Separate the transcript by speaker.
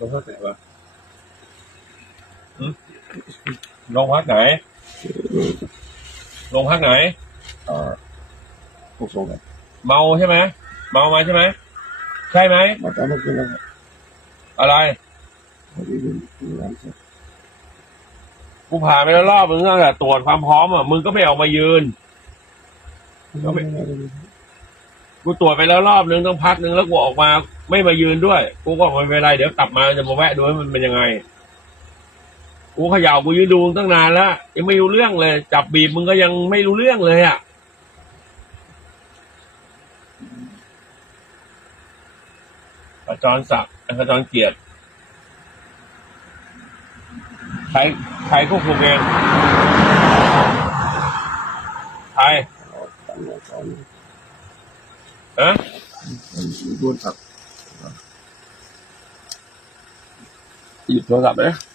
Speaker 1: ลงพักไหนวะหึลงพักไหนลงพักไหน
Speaker 2: เอ่อผู้ส่งกัน
Speaker 1: เมาใช่ไหมเมามาใช่ไหมใช่ไหม
Speaker 2: มาตามมากินแล้วครับ
Speaker 1: อะไรพอดีดูดูร้านเสร็จกูผ่านไปแล้วรอบมึงตั้งแต่ตรวจความพร้อมอะมึงก็ไม่ออกมายืนก็ไม่ได้ดูกูตรวจไปแล้วรอบนึงต้องพักนึงแล้วกูออกมา ไม่มายืนด้วย กูก็ไม่เป็นไรเดี๋ยวกลับมาจะมาแวะดูว่ามันเป็นยังไง กูขย่ากูยืนดูตั้งนานแล้วยังไม่รู้เรื่องเลย จับบีบมึงก็ยังไม่รู้เรื่องเลยอะขจรศักดิ์ขจรเกียรติใครใครควบคุมเองใครอนฮะดูครับ ပြောတာပဲ။